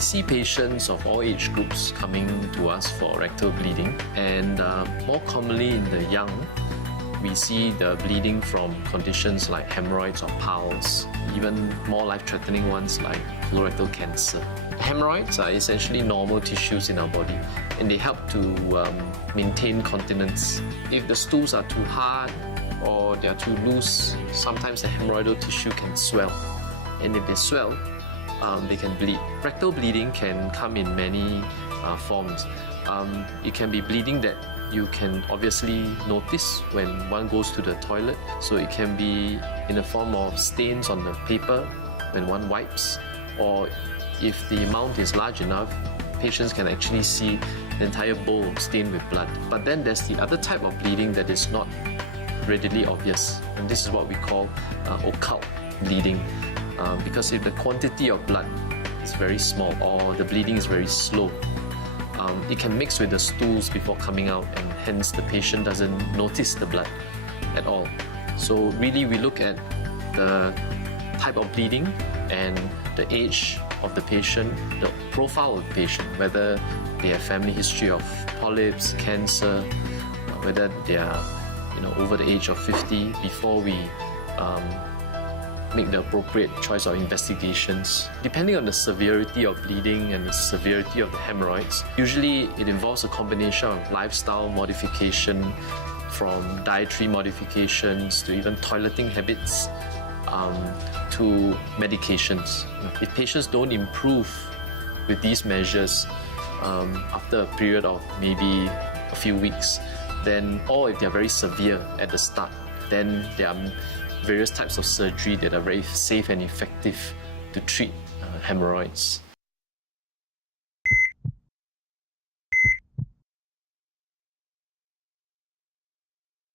We see patients of all age groups coming to us for rectal bleeding, and more commonly in the young, we see the bleeding from conditions like hemorrhoids or piles, even more life-threatening ones like colorectal cancer. Hemorrhoids are essentially normal tissues in our body, and they help to maintain continence. If the stools are too hard or they are too loose, sometimes the hemorrhoidal tissue can swell, and if they swell, they can bleed. Rectal bleeding can come in many forms. It can be bleeding that you can obviously notice when one goes to the toilet. So it can be in the form of stains on the paper when one wipes, or if the amount is large enough, patients can actually see the entire bowl stained with blood. But then there's the other type of bleeding that is not readily obvious, and this is what we call occult bleeding. Because if the quantity of blood is very small or the bleeding is very slow, it can mix with the stools before coming out, and hence the patient doesn't notice the blood at all. So really we look at the type of bleeding and the age of the patient, the profile of the patient, whether they have family history of polyps, cancer, whether they are over the age of 50, before we make the appropriate choice of investigations. Depending on the severity of bleeding and the severity of the hemorrhoids, usually it involves a combination of lifestyle modification, from dietary modifications to even toileting habits, to medications. If patients don't improve with these measures after a period of maybe a few weeks, then, or if they're very severe at the start, then there are various types of surgery that are very safe and effective to treat hemorrhoids.